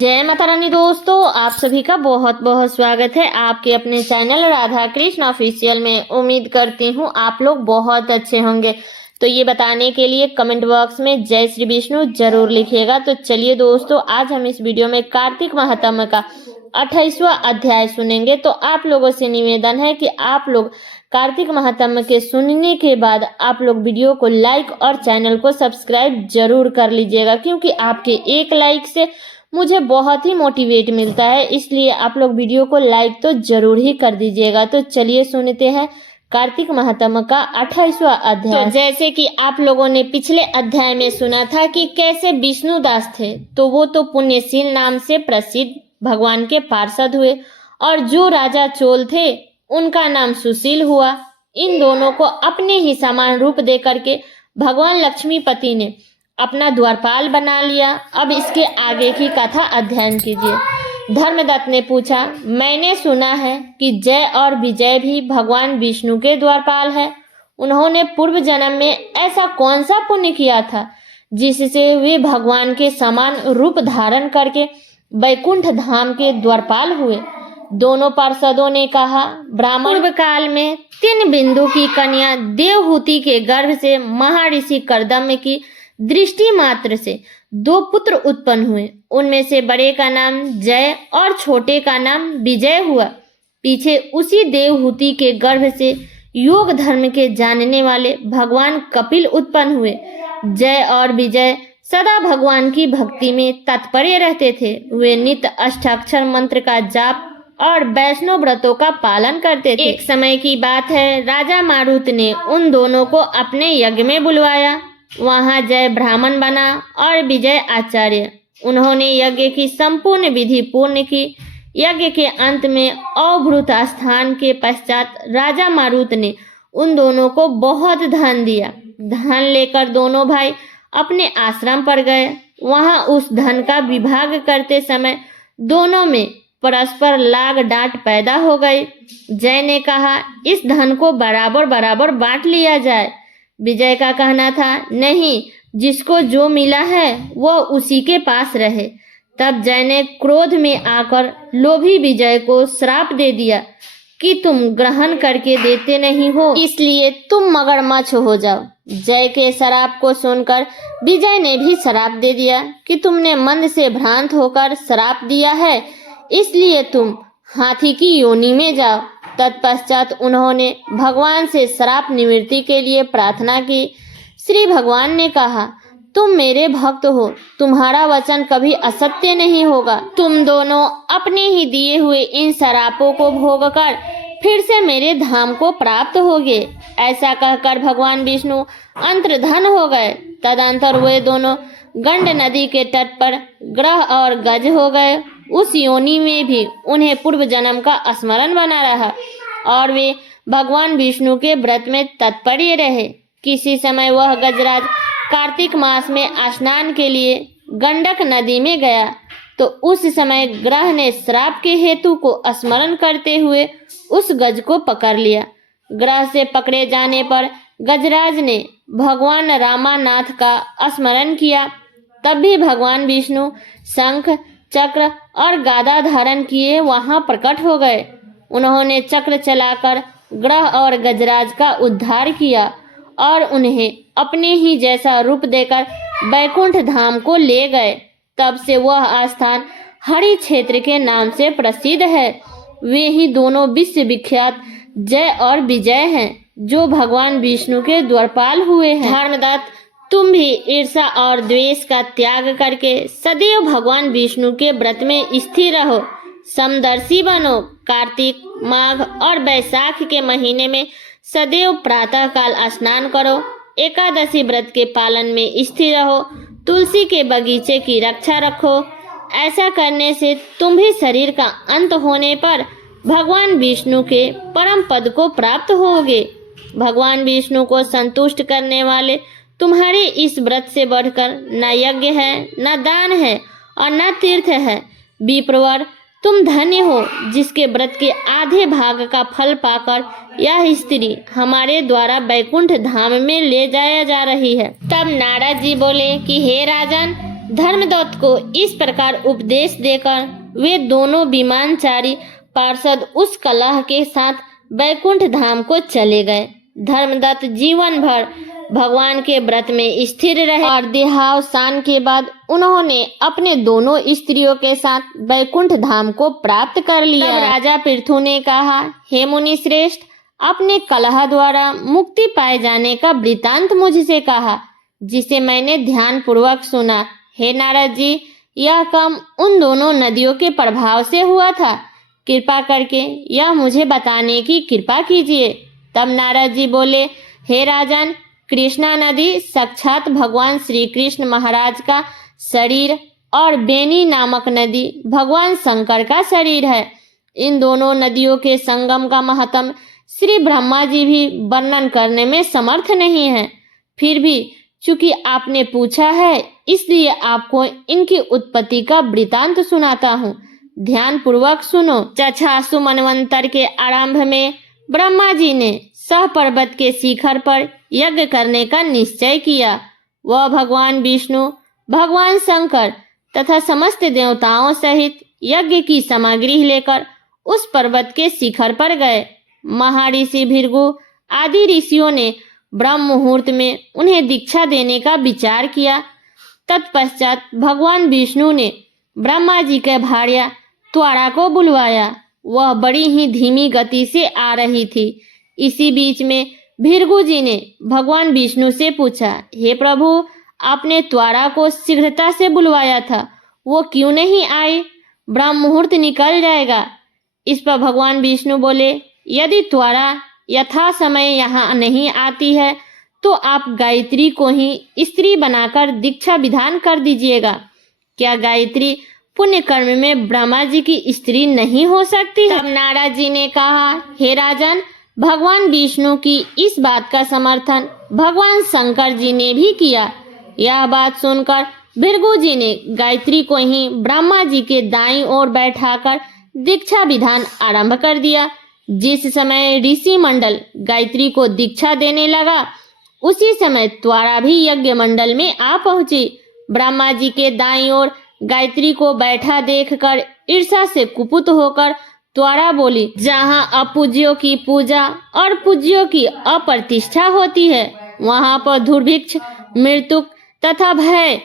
जय माता रानी दोस्तों, आप सभी का बहुत बहुत स्वागत है आपके अपने चैनल राधा कृष्ण ऑफिशियल में। उम्मीद करती हूँ आप लोग बहुत अच्छे होंगे। तो ये बताने के लिए कमेंट बॉक्स में जय श्री विष्णु जरूर लिखिएगा। तो चलिए दोस्तों, आज हम इस वीडियो में कार्तिक महात्म्य का 28वां अध्याय सुनेंगे। तो आप लोगों से निवेदन है कि आप लोग कार्तिक महात्म्य के सुनने के बाद आप लोग वीडियो को लाइक और चैनल को सब्सक्राइब जरूर कर लीजिएगा, क्योंकि आपके एक लाइक से मुझे बहुत ही मोटिवेट मिलता है। इसलिए आप लोग वीडियो को लाइक तो जरूर ही कर दीजिएगा। तो चलिए सुनते हैं कार्तिक महात्म्य का 28वां अध्याय। तो जैसे कि आप लोगों ने पिछले अध्याय में सुना था कि कैसे विष्णुदास थे, तो वो तो पुण्यशील नाम से प्रसिद्ध भगवान के पार्षद हुए, और जो राजा चोल थे उनका नाम सुशील हुआ। इन दोनों को अपने ही समान रूप दे करके भगवान लक्ष्मीपति ने अपना द्वारपाल बना लिया। अब इसके आगे की कथा अध्ययन कीजिए। धर्मदत्त ने पूछा, मैंने सुना है कि जय और विजय भी भगवान विष्णु के द्वारपाल है। उन्होंने पूर्व जन्म में ऐसा कौन सा पुण्य किया था जिससे वे भगवान के समान रूप धारण करके वैकुंठ धाम के द्वारपाल हुए? दोनों पार्षदों ने कहा, ब्राह्मण पूर्व काल में 3 बिंदु की कन्या देवहूति के गर्भ से महर्षि कर्दम्य की दृष्टि मात्र से 2 पुत्र उत्पन्न हुए। उनमें से बड़े का नाम जय और छोटे का नाम विजय हुआ। पीछे उसी देवहूति के गर्भ से योग धर्म के जानने वाले भगवान कपिल उत्पन्न हुए। जय और विजय सदा भगवान की भक्ति में तत्पर रहते थे। वे नित्य अष्टाक्षर मंत्र का जाप और वैष्णव व्रतों का पालन करते थे। एक समय की बात है, राजा मारुत ने उन दोनों को अपने यज्ञ में बुलवाया। वहां जय ब्राह्मण बना और विजय आचार्य। उन्होंने यज्ञ की संपूर्ण विधि पूर्ण की। यज्ञ के अंत में अवभृत स्थान के पश्चात राजा मारुत ने उन दोनों को बहुत धन दिया। धन लेकर दोनों भाई अपने आश्रम पर गए। वहां उस धन का विभाग करते समय दोनों में परस्पर लाग डांट पैदा हो गई। जय ने कहा, इस धन को बराबर बराबर बांट लिया जाए। विजय का कहना था, नहीं, जिसको जो मिला है वो उसी के पास रहे। तब जय ने क्रोध में आकर लोभी विजय को श्राप दे दिया कि तुम ग्रहण करके देते नहीं हो, इसलिए तुम मगरमच्छ हो जाओ। जय के श्राप को सुनकर विजय ने भी श्राप दे दिया कि तुमने मन से भ्रांत होकर श्राप दिया है, इसलिए तुम हाथी की योनि में जाओ। तत्पश्चात उन्होंने भगवान से श्राप निवृत्ति के लिए प्रार्थना की। श्री भगवान ने कहा, तुम मेरे भक्त हो, तुम्हारा वचन कभी असत्य नहीं होगा। तुम दोनों अपने ही दिए हुए इन श्रापों को भोगकर फिर से मेरे धाम को प्राप्त होगे। ऐसा कहकर भगवान विष्णु अंतर्धान हो गए। तदंतर वे दोनों गंड नदी के तट पर ग्रह और गज हो गए। उस योनि में भी उन्हें पूर्व जन्म का स्मरण बना रहा और वे भगवान विष्णु के व्रत में तत्पर रहे। किसी समय वह गजराज कार्तिक मास में स्नान के लिए गंडक नदी में गया, तो उस समय ग्रह ने श्राप के हेतु को स्मरण करते हुए उस गज को पकड़ लिया। ग्रह से पकड़े जाने पर गजराज ने भगवान रामानाथ का स्मरण किया। तब भी भगवान विष्णु शंख चक्र और गादा धारण किए वहां प्रकट हो गए। उन्होंने चक्र चलाकर ग्रह और गजराज का उद्धार किया और उन्हें अपने ही जैसा रूप देकर वैकुंठ धाम को ले गए। तब से वह स्थान हरि क्षेत्र के नाम से प्रसिद्ध है। वे ही दोनों विश्व विख्यात जय और विजय हैं, जो भगवान विष्णु के द्वारपाल हुए हैं। धर्मदत्त, तुम भी ईर्ष्या और द्वेष का त्याग करके सदैव भगवान विष्णु के व्रत में स्थिर रहो, समदर्शी बनो। कार्तिक, माघ और बैसाख के महीने में सदैव प्रातः काल स्नान करो। एकादशी व्रत के पालन में स्थिर रहो। तुलसी के बगीचे की रक्षा रखो। ऐसा करने से तुम भी शरीर का अंत होने पर भगवान विष्णु के परम पद को प्राप्त होगे। भगवान विष्णु को संतुष्ट करने वाले तुम्हारे इस व्रत से बढ़कर न यज्ञ है, न दान है और न तीर्थ है। विप्रवर, तुम धन्य हो जिसके व्रत के आधे भाग का फल पाकर यह स्त्री हमारे द्वारा वैकुंठ धाम में ले जाया जा रही है। तब नारद जी बोले कि हे राजन, धर्मदत्त को इस प्रकार उपदेश देकर वे दोनों विमानचारी पार्षद उस कलह के साथ बैकुंठ धाम को चले गए। धर्मदत्त जीवन भर भगवान के व्रत में स्थिर रहे और देहावसान के बाद उन्होंने अपने दोनों स्त्रियों के साथ बैकुंठ धाम को प्राप्त कर लिया। तब राजा पृथु ने कहा, हे मुनि श्रेष्ठ, अपने कलह द्वारा मुक्ति पाए जाने का वृतांत मुझसे कहा, जिसे मैंने ध्यान पूर्वक सुना। हे नारद जी, यह काम उन दोनों नदियों के प्रभाव से हुआ था। कृपा करके यह मुझे बताने की कृपा कीजिए। तब नारद जी बोले, हे राजन, कृष्णा नदी साक्षात भगवान श्री कृष्ण महाराज का शरीर और बेनी नामक नदी भगवान शंकर का शरीर है। इन दोनों नदियों के संगम का महत्व श्री ब्रह्मा जी भी वर्णन करने में समर्थ नहीं है। फिर भी चूंकि आपने पूछा है, इसलिए आपको इनकी उत्पत्ति का वृतांत सुनाता हूँ। ध्यान पूर्वक सुनो। चक्षासु मनवंतर के आरंभ में ब्रह्मा जी ने सह पर्वत के शिखर पर यज्ञ करने का निश्चय किया। वह भगवान विष्णु, भगवान शंकर तथा समस्त देवताओं सहित यज्ञ की सामग्री लेकर उस पर्वत के शिखर पर गए। महर्षि भृगु आदि ऋषियों ने ब्रह्म मुहूर्त में उन्हें दीक्षा देने का विचार किया। तत्पश्चात भगवान विष्णु ने ब्रह्मा जी के भार्या त्वरा को बुलवाया। वह बड़ी ही धीमी गति से आ रही थी। इसी बीच में भृगु जी ने भगवान विष्णु से पूछा, हे प्रभु, आपने त्वरा को शीघ्रता से बुलवाया था, वो क्यों नहीं आई? ब्रह्म मुहूर्त निकल जाएगा। इस पर भगवान विष्णु बोले, यदि त्वरा यथा समय यहाँ नहीं आती है तो आप गायत्री को ही स्त्री बनाकर दीक्षा विधान कर दीजिएगा। क्या गायत्री पुण्य कर्म में ब्रह्मा जी की स्त्री नहीं हो सकती है? तब नारद जी ने कहा, हे राजन, भगवान विष्णु की इस बात का समर्थन भगवान शंकर जी ने भी किया। यह बात सुनकर भृगु जी ने गायत्री को ही ब्रह्मा जी के दाईं ओर बैठाकर दीक्षा विधान आरंभ कर दिया। जिस समय ऋषि मंडल गायत्री को दीक्षा देने लगा, उसी समय त्वरा भी यज्ञ मंडल में आ पहुंची। ब्रह्मा जी के दाईं ओर गायत्री को बैठा देखकर ईर्ष्या से कुपित होकर त्वरा बोली, जहाँ अपूज्यों की पूजा और पूज्यों की अप्रतिष्ठा होती है, वहां पर दुर्भिक्ष, मृत्युक तथा भय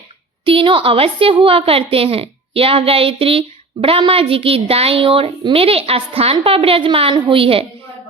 तीनों अवश्य हुआ करते हैं। यह गायत्री ब्रह्मा जी की दाईं ओर मेरे स्थान पर विराजमान हुई है,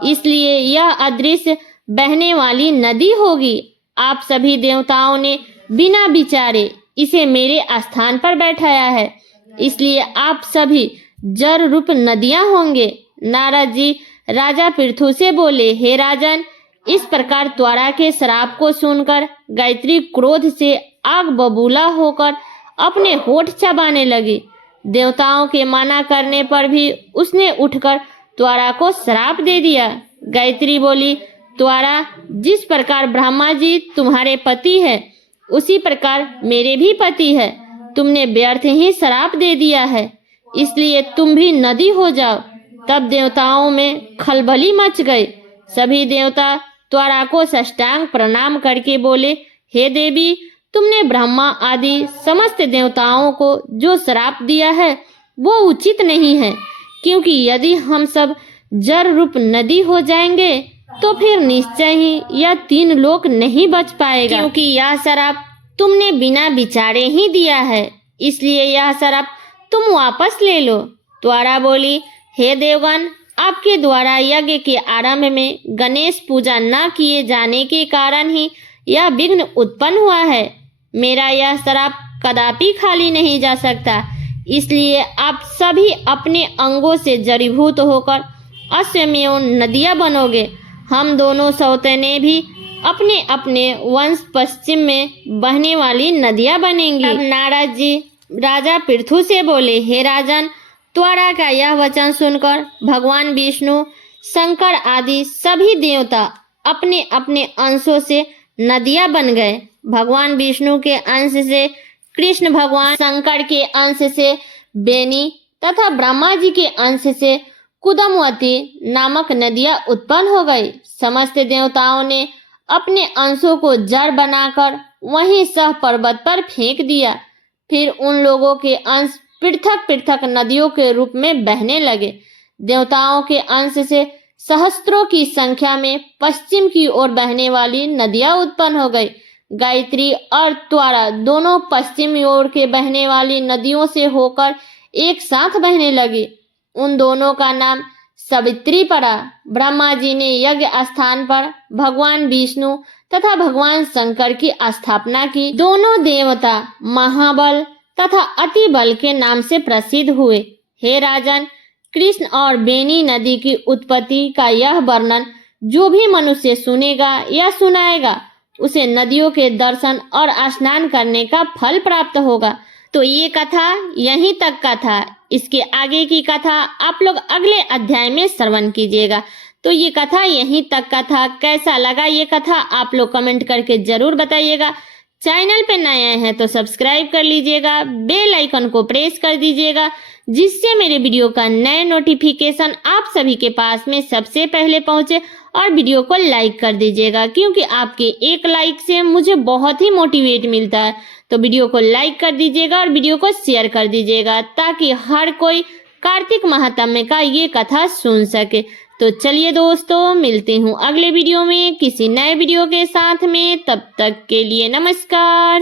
इसलिए यह अदृश्य बहने वाली नदी होगी। आप सभी देवताओं ने बिना विचारे इसे मेरे स्थान पर बैठाया है, इसलिए आप सभी जल रूप नदियां होंगे। नारद जी राजा पृथु से बोले, हे राजन, इस प्रकार त्वरा के श्राप को सुनकर गायत्री क्रोध से आग बबूला होकर अपने होठ चबाने लगी। देवताओं के मना करने पर भी उसने उठकर त्वरा को श्राप दे दिया। गायत्री बोली, त्वरा, जिस प्रकार ब्रह्मा जी तुम्हारे पति है, उसी प्रकार मेरे भी पति है। तुमने व्यर्थ ही श्राप दे दिया है, इसलिए तुम भी नदी हो जाओ। तब देवताओं में खलबली मच गई। सभी देवता त्वरा को साष्टांग प्रणाम करके बोले, हे देवी, तुमने ब्रह्मा आदि समस्त देवताओं को जो श्राप दिया है वो उचित नहीं है, क्योंकि यदि हम सब जल रूप नदी हो जाएंगे तो फिर निश्चय ही यह तीन लोक नहीं बच पाएगा, क्योंकि यह श्राप तुमने बिना विचारे ही दिया है, इसलिए यह श्राप तुम वापस ले लो। त्वरा बोली, हे देवगण, आपके द्वारा यज्ञ के आरंभ में गणेश पूजा न किए जाने के कारण ही यह विघ्न उत्पन्न हुआ है। मेरा यह श्राप कदापि खाली नहीं जा सकता, इसलिए आप सभी अपने अंगों से जड़ीभूत होकर अश्वमेव नदियां बनोगे। हम दोनों सौतेने भी अपने अपने वंश पश्चिम में बहने वाली नदियां बनेंगी। अब नारद जी राजा पृथु से बोले, हे राजन, त्वरा का यह वचन सुनकर भगवान विष्णु, शंकर आदि सभी देवता अपने अपने अंशों से नदियां बन गए। भगवान विष्णु के अंश से कृष्ण भगवान, शंकर के अंश से बेनी तथा ब्रह्मा जी के अंश से कुदमवती नामक नदियां उत्पन्न हो गई। समस्त देवताओं ने अपने अंशों को जड़ बनाकर वहीं सह पर्वत पर फेंक दिया। फिर उन लोगों के अंश पृथक पृथक नदियों के रूप में बहने लगे। देवताओं के अंश से सहस्त्रों की संख्या में पश्चिम की ओर बहने वाली नदियां उत्पन्न हो गई। गायत्री और त्वरा दोनों पश्चिमी ओर के बहने वाली नदियों से होकर एक साथ बहने लगी। उन दोनों का नाम सावित्री पड़ा। ब्रह्मा जी ने यज्ञ स्थान पर भगवान विष्णु तथा भगवान शंकर की स्थापना की। दोनों देवता महाबल तथा अति बल के नाम से प्रसिद्ध हुए। हे राजन, कृष्ण और बेनी नदी की उत्पत्ति का यह वर्णन जो भी मनुष्य सुनेगा या सुनाएगा उसे नदियों के दर्शन और स्नान करने का फल प्राप्त होगा। तो ये कथा यहीं तक का था। इसके आगे की कथा आप लोग अगले अध्याय में श्रवण कीजिएगा। तो ये कथा यहीं तक का था। कैसा लगा ये कथा आप लोग कमेंट करके जरूर बताइएगा। चैनल पे नए आए हैं तो सब्सक्राइब कर लीजिएगा, बेल आइकन को प्रेस कर दीजिएगा, जिससे मेरे वीडियो का नए नोटिफिकेशन आप सभी के पास में सबसे पहले पहुंचे। और वीडियो को लाइक कर दीजिएगा, क्योंकि आपके एक लाइक से मुझे बहुत ही मोटिवेट मिलता है। तो वीडियो को लाइक कर दीजिएगा और वीडियो को शेयर कर दीजिएगा, ताकि हर कोई कार्तिक महात्म्य का ये कथा सुन सके। तो चलिए दोस्तों, मिलती हूँ अगले वीडियो में किसी नए वीडियो के साथ में। तब तक के लिए नमस्कार।